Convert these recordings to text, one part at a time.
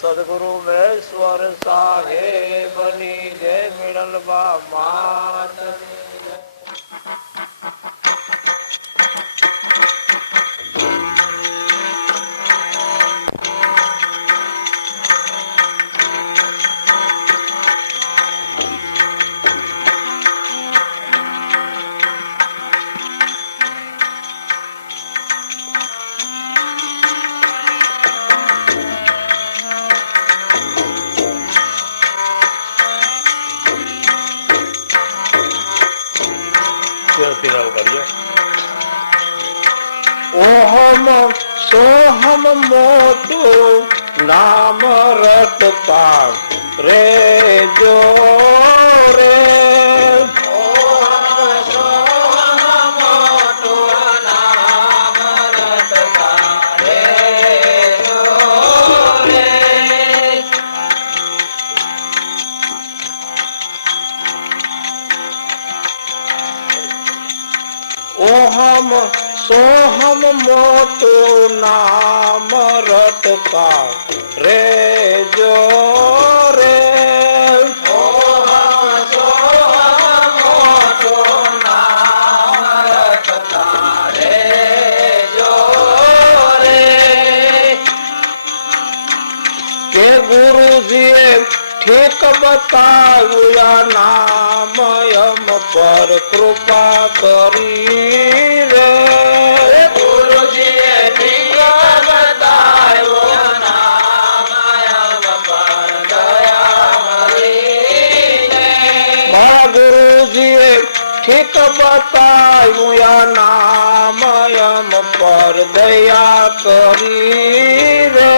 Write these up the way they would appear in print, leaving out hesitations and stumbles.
સદગુરુ મેશ્વર સાહેબની જય મિળલબા માતની ઓહમ સોહમ મોટું નામ રટતા રે જો રે ઓહમ સોહમ મોટું નામ રટતા રે જો રે ઓહમ સોહમ મોટું નામ રટતા રે જો રે કે ગુરુજીએ ઠીક બતાવ્યું નામ યમ પર કૃપા કરી રે ગુરુજીએ ઠીક બતાવ્યું નામ યમ પર દયા કરીને ગુરુજીએ ઠીક બતાવ્યું નામ યમ પર દયા કરી રે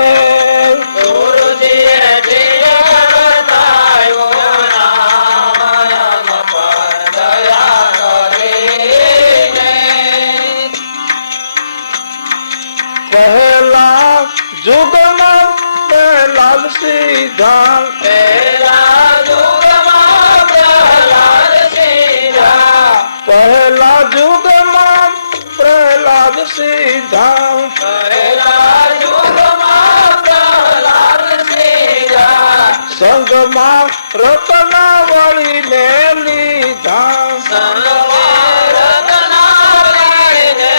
जुगમાં પ્રહલાદ સીધા પહેલા યુગમાં પ્રહલાદ સીધા પહેલા યુગમાં પ્રહલાદ સીધા પહેલા યુગમાં પ્રહલાદ સીધા સંગમાં રત્નાવળીને લીધા સંગમાં રત્નાવળીને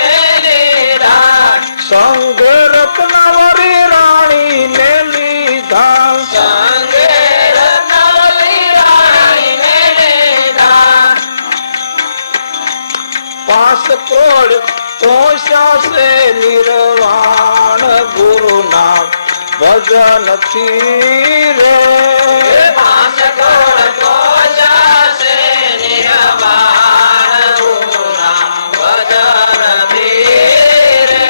લીધા સંગ રત્નાવળી રાણીને લીધા સંગે રત્નાવળી રાણીને લીધા 5 કરોડ પહોંચ્યા નિર્વાણ ગુરુના ભજન થી રે 5 કરોડ પહોંચ્યા નિર્વાણ ગુરુના ભજન થી રે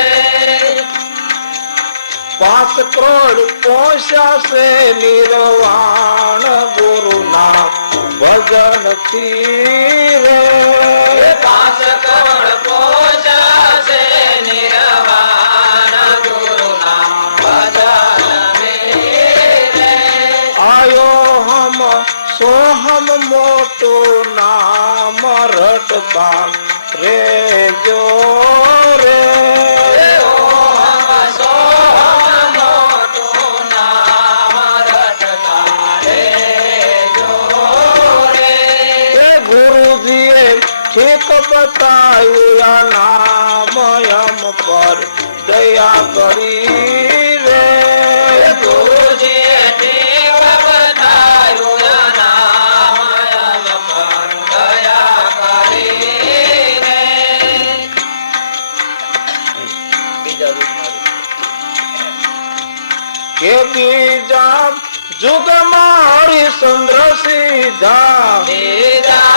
5 કરોડ પહોંચ્યા નિર્વાણ ગુરુના ભજન થી રે 5 કરોડ પહોંચ્યા નિર્વાણ ગુરુના ભજન થી રે આયો હમ સોહમ મોટું નામ રટતા રે જો રે ઠીક બતાવ્યું નામ યમ પર દયા કરી રે ગુરુજીએ ઠીક બતાવ્યું નામ યમ પર દયા કરી રે કે બીજા જુગમાં હરિશ્ચંદ્ર સીધા બીજા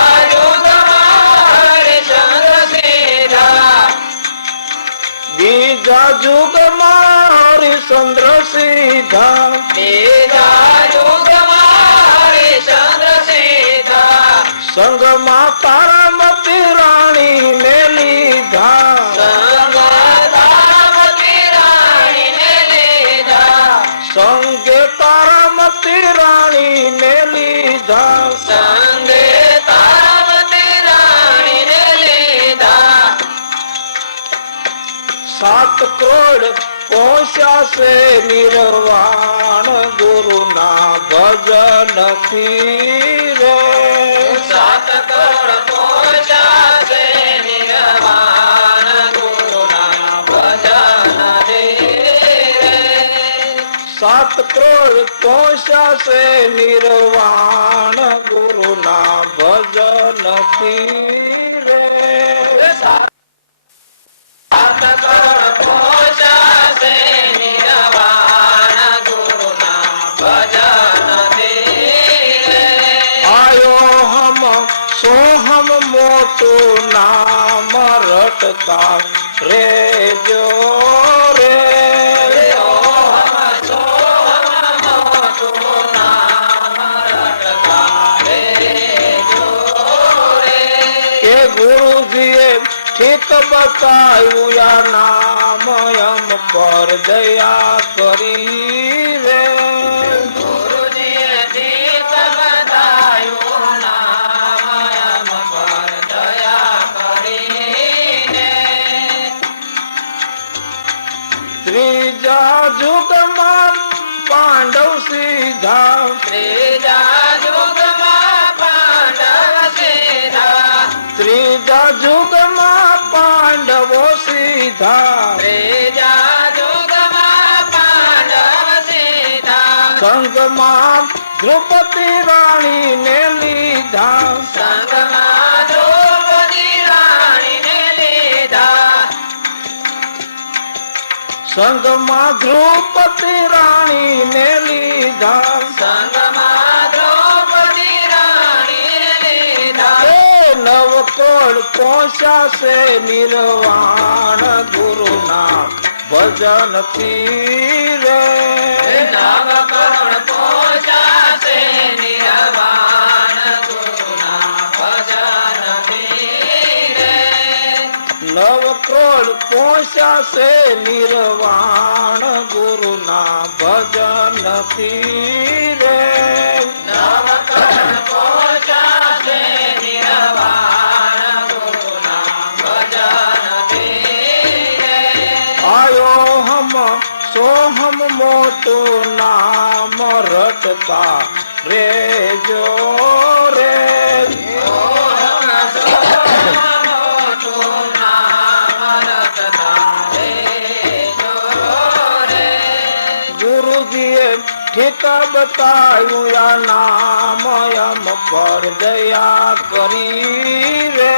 બીજા યુગમાં હરિશ્ચંદ્ર સીધા બીજા યુગમાં હરિશ્ચંદ્ર સીધા સંગમાં તારામતી રાણીને લીધા સંગમાં તારામતી રાણીને લીધા સંગે તારામતી રાણીને લીધા સંગે તારામતી રાણીને લીધા 7 કરોડ પહોંચ્યા નિર્વાણ ગુરુના ભજન થી રે 7 કરોડ પહોંચ્યા નિર્વાણ ગુરુના ભજન થી રે 7 કરોડ પહોંચ્યા નિર્વાણ ગુરુના ભજન થી રે 7 કરોડ પહોંચ્યા નિર્વાણ ગુરુના ભજન થી રે આયો હમ સોહમ મોટું નામ રટતા રે જો રે ઓહમ સોહમ બતાવ્યું આ નામ એમ પર દયા કરી રે. ગુરુજીએ ગીત બતાવ્યું નામ એમ પર દયા કરીને. ત્રીજા યુગમાં પાંડવ સીધા, ત્રીજા યુગમાં પાંડવ સીધા, ત્રીજા યુગમાં પાંડવો સીધા, ત્રીજા યુગમાં પાંડવ સીધા, સંગમાં દ્રૌપદી રાણીને લીધા, સંગમાં દ્રૌપદી રાણીને લીધા, સંગમાં દ્રૌપદી રાણીને લીધા. સંગમાં દ્રૌપદી રાણીને લીધા. એ નવકોળ પહોંચાશે નિર્વાણ ગુરુના ભજનથી રે. નવકોણ પહોંચાશે નિર્વાણ ગુરુના ભજનથી રે. નવકોળ પહોંચાશે નિર્વાણ ગુરુના ભજનથી રે. નવકોણ પહોંચાશે નિર્વાણ ગુરુના ભજનથી રે. આયો હમ સોહમ મોટું નામ રટતા રેજો રે. ઓમ મોટું નામ રટતા રેજો રે. ગુરુજીએ ઠીક બતાવ્યું આ નામ એમ પર દયા કરી રે.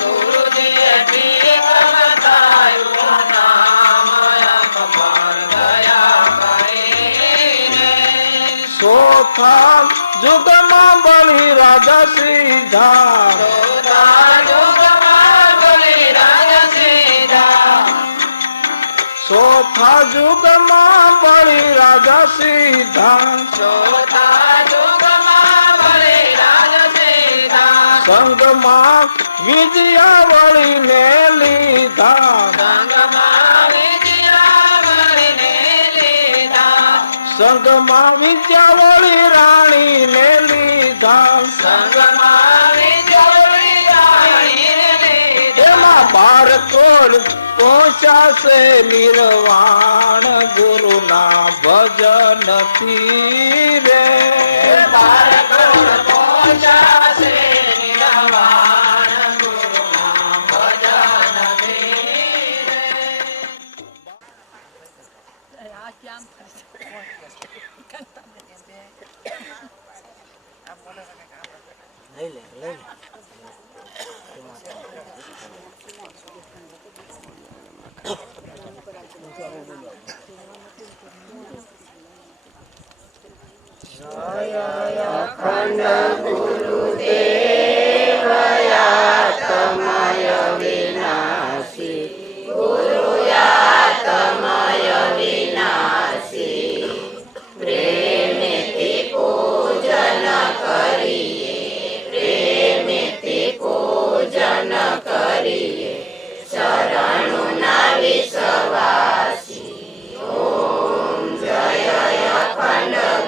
ગુરુજીએ ઠીક બતાવ્યું નામ એમ પર દયા કરીને. ચોથા યુગમાં બળી રાજા સીધા, ચોથા યુગમાં બલિરાજ સીધા, ચોથા યુગમાં બળી રાજા સીધા, ચોથા યુગમાં બલિરાજ સીધા, સંગમાં વિજયાવળીને લીધા, સંગમાં વિજયાવળીને લીધા, સંગમાં વિજયાવળી રાણીને લીધા. સંગમાં વિજયાવળી રાણીને લીધા. એમાં બારકોળ પહોંચાશે નિર્વાણ ગુરુના ભજનથી રે. બારકોણ પહોંચાશે નિર્વાણ ગુરુના ભજનથી રે.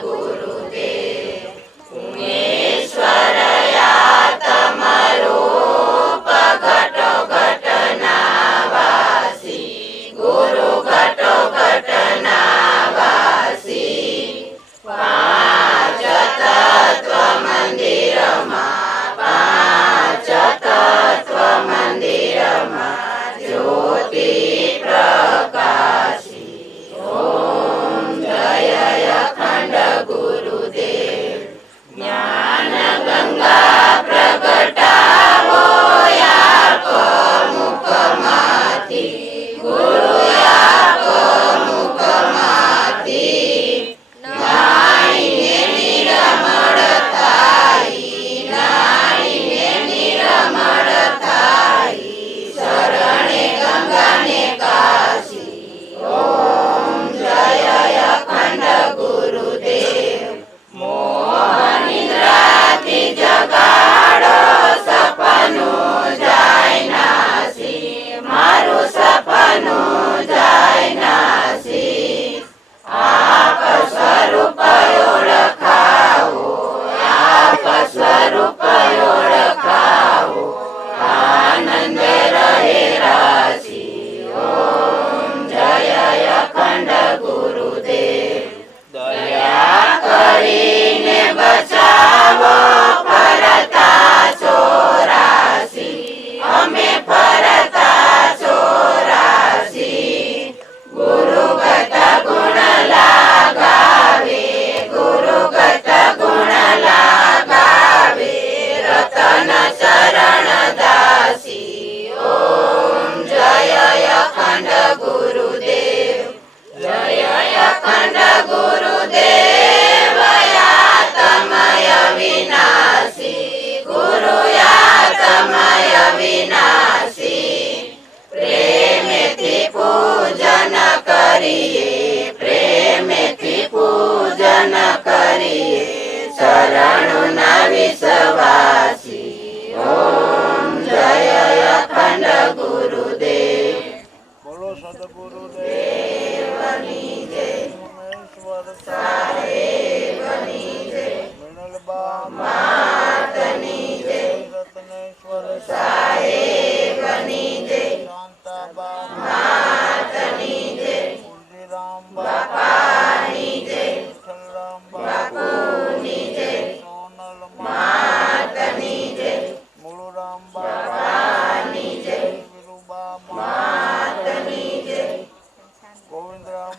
ગુરુદેવ ઉમેશ્વર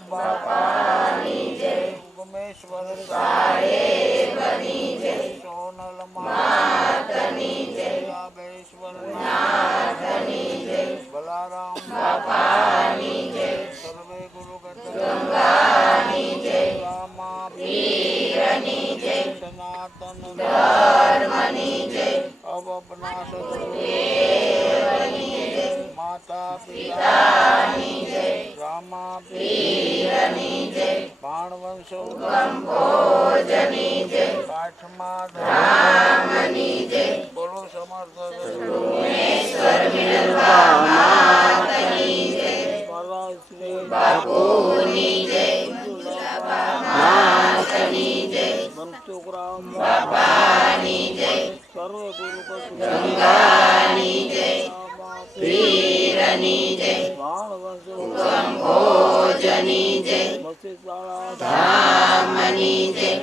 બાપાની જય. ઉગમેશ્વર સાહેબની જય. સોનલ માતની જય. રામેશ્વર નાથની જય. બલારામ બાપાની જય. સર્વે ગુરુગત ગંગાની જય. રામા પીરની જય. સનાતન ધર્મની જય. અવનાશ દેવની જય. માતા પિતાની જય. રામા પીરની જય. બાણવંશો ભોજની જય. કાઠમાં ધામની જય. બોલો સમર્થ સોમેશ્વર વિરવા માતની જય. શ્રી બાપુની જય. માતની જય. મનસુખરામ બાપાની જય. સર્વે ગુરુ ગંગાની જય. પીરની જય. બાણવંશો ભોજની જય. ધામની જય.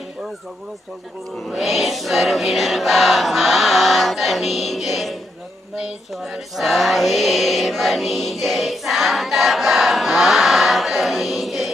સગુણ સદગુરુ સોમેશ્વર વિરવા માતની જય. રત્નેશ્વર સાહેબની જય. શાંતાબા માતની જય.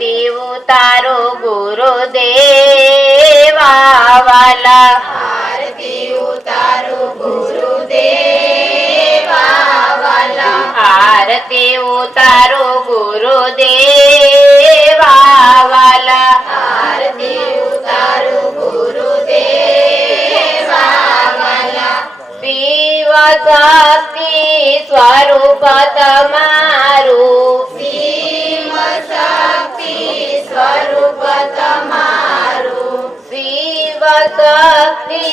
આરતી ઉતારો ગુરુદેવા વાલા આરતી ઉતારો ગુરુદેવા વાલા આરતી ઉતારો ગુરુદેવા વાલા આરતી ઉતારો ગુરુદેવા વાલા શિવ શક્તિ સ્વરૂપ તમારું શિવ શક્તિ સ્વરૂપ તમારું શિવ શક્તિ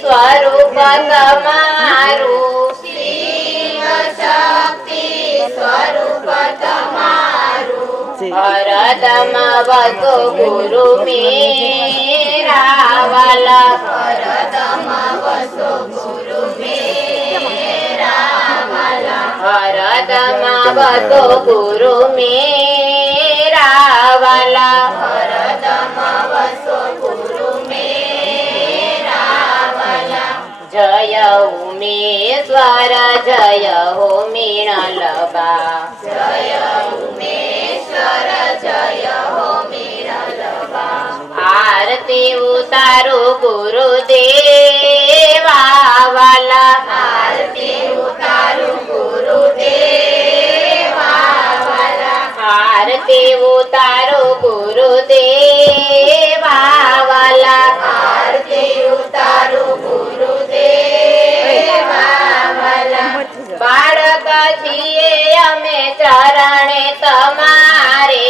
સ્વરૂપ તમારું શિવ શક્તિ સ્વરૂપ તમારું હરદમ વસો ગુરુ મેરા વાલા હરદમ વસો ગુરુ મેરા વાલા હરદમ વસો ગુરુ મેરા વાલા હરદમ વસો ગુરુ મેરા વાલા જય ઉમેશ્વર જય હો મીણલબા જય ઉમેશ્વર જય હો મીણલબા આરતી ઉતારો ગુરુદેવા વાલા આરતી ઉતારો ગુરુદેવા વાલા આરતી ઉતારો ગુરુદેવા વાલા આરતી ઉતારો ગુરુદેવા વાલા બાળક છીએ અમે ચરણે તમારે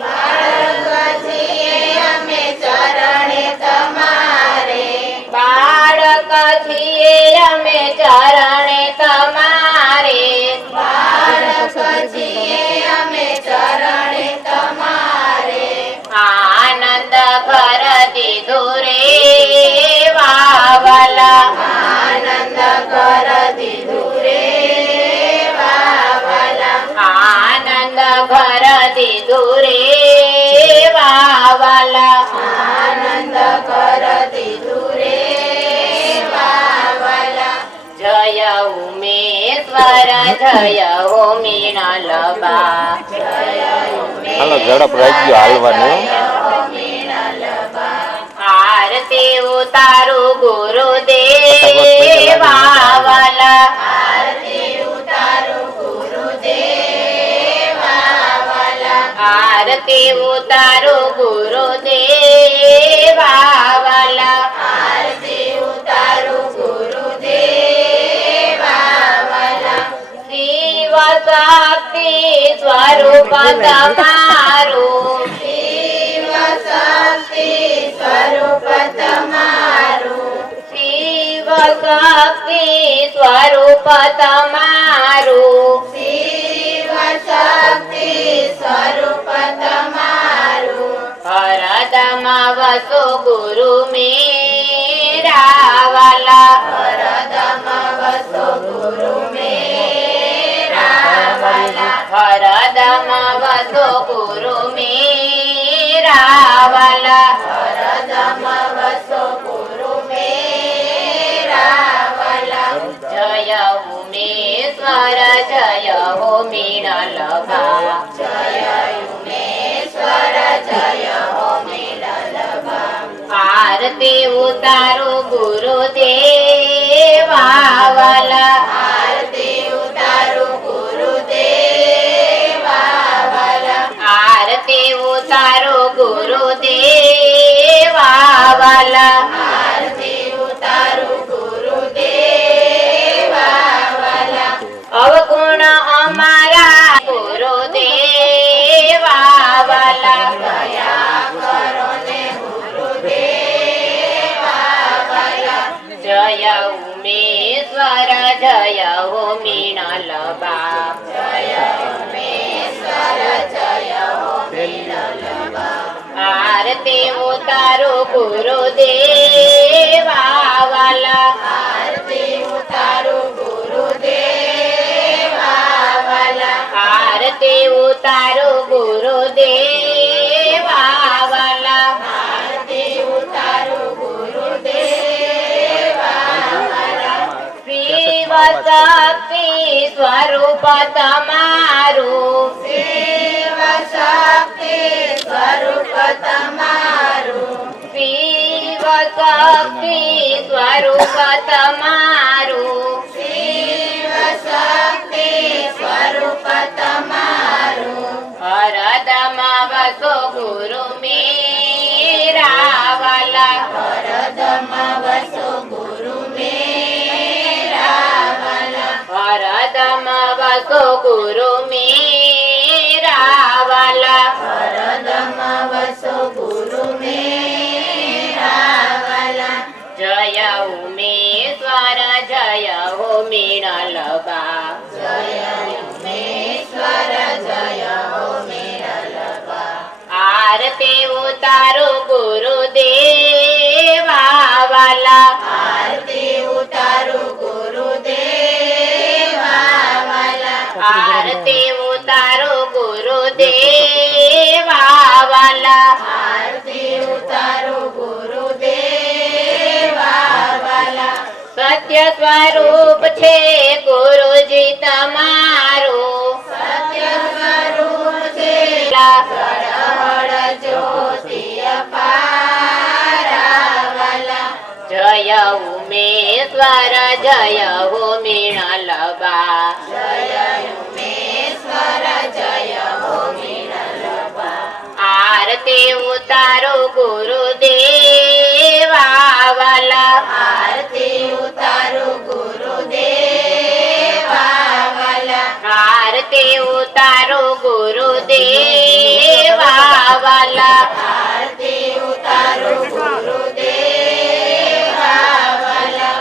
બાળક છીએ અમે ચરણે તમારે બાળક છીએ અમે ચરણે તમારે બાળક છીએ અમે ચરણે તમારે આનંદ ભર દીધો રે વાલા આનંદ કર દીધું રે વાલા આનંદ ભર દીધો રે વાલા આનંદ કર દીધું રે વાલા જય ઉમેશ્વર જય હો મીણલબા હાલો ઝડપ રાખજો હાલવાનું આરતી ઉતારો ગુરુદેવા વાલા આરતી ઉતારો ગુરુદેવા વાલા આરતી ઉતારો ગુરુદેવા વાલા આરતી ઉતારો ગુરુદેવા વાલા શિવ શક્તિ સ્વરૂપ તમારું શિવ શક્તિ સ્વરૂપ તમારું શિવ શક્તિ સ્વરૂપ તમારું શિવ શક્તિ સ્વરૂપ તમારું હરદમ વસો ગુરુ મેરા વાલા હરદમ વસો ગુરુ મેરા વાલા હરદમ વસો ગુરુ મેરા વાલા હરદમ વસો ગુરુ મેરા વાલા જય ઉમેશ્વર જય હો મીણલબા જય ઉમેશ્વર જય હો મીણલબા આરતી ઉતારો ગુરુદેવા વાલા આરતી ઉતારો ગુરુદેવા વાલા આરતી ઉતારો ગુરુદેવા વાલા આરતી ઉતારો ગુરુદેવા વાલા અવગુણ અમારા ગુરુદેવા વાલા દયા કરો ને ગુરુદેવા વાલા જય ઉમેશ્વર જય હો મીણલબા જય ઉમેશ્વર જય હો મીણલબા આરતી ઉતારો ગુરુદેવા વાલા આરતી ઉતારો ગુરુદેવા વાલા આરતી ઉતારો ગુરુદેવા વાલા આરતી ઉતારો ગુરુદેવા વાલા શિવ શક્તિ સ્વરૂપ તમારું શિવ શક્તિ સ્વરૂપ તમારું શિવ શક્તિ સ્વરૂપ તમારું હરદમાં વસો ગુરુ મેરા વાલા હરદમાં વસો ગુરુ મેરા વાલા હરદમાં વસો ગુરુ મેરા વાલા હરદમાં વસો ગુરુ મેરા વાલા જય ઉમેશ્વર જય હો મીણલબા જય ઉમેશ્વર જય હો મેરલબા આરતી ઉતારો ગુરુદેવા વાલા આરતી ઉતારું ગુરુદેવા વાલા આરતી ઉતારો ગુરુદેવા વાલા આરતી ઉતારું ગુરુદેવા વાલા સત્ય સ્વરૂપ છે ગુરુજી તમારું સત્ય સ્વરૂપ છે સળહળ જ્યોતિ અપારા વાલા જય ઉમેશ્વર જય હો મીણલબા જય ઉમેશ્વર જય હો મેરલબા આરતી ઉતારો ગુરુદેવા વાલા આરતી ઉતારું ગુરુદેવા વાલા આરતી ઉતારો ગુરુદેવા વાલા આરતી ઉતારું ગુરુદેવા વાલા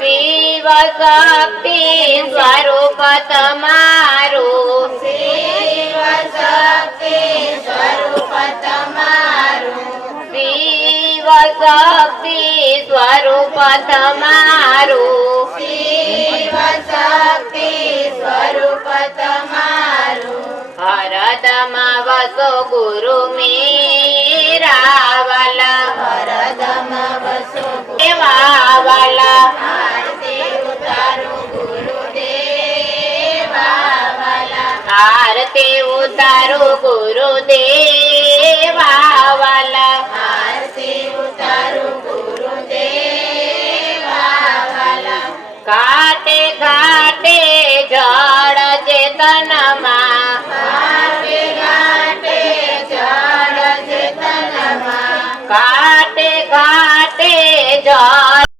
શિવ શક્તિ સ્વરૂપ તમારું શિવ શક્તિ સ્વરૂપ તમારું શિવ શક્તિ સ્વરૂપ તમારું શિવ શક્તિ સ્વરૂપ તમારું હરદમાં વસો ગુરુ મેરા વાલા હરદમાં વસો દેવા વાલા આરતી ઉતારું ગુરુદેવા વાલા આરતી ઉતારો ગુરુદેવા વાલા આરતી ઉતારું ગુરુદેવા વાલા ઘાટે ઘાટે જળ ચેતનમાં ઘાટે ઘાટે જળ ચેતનમાં ઘાટે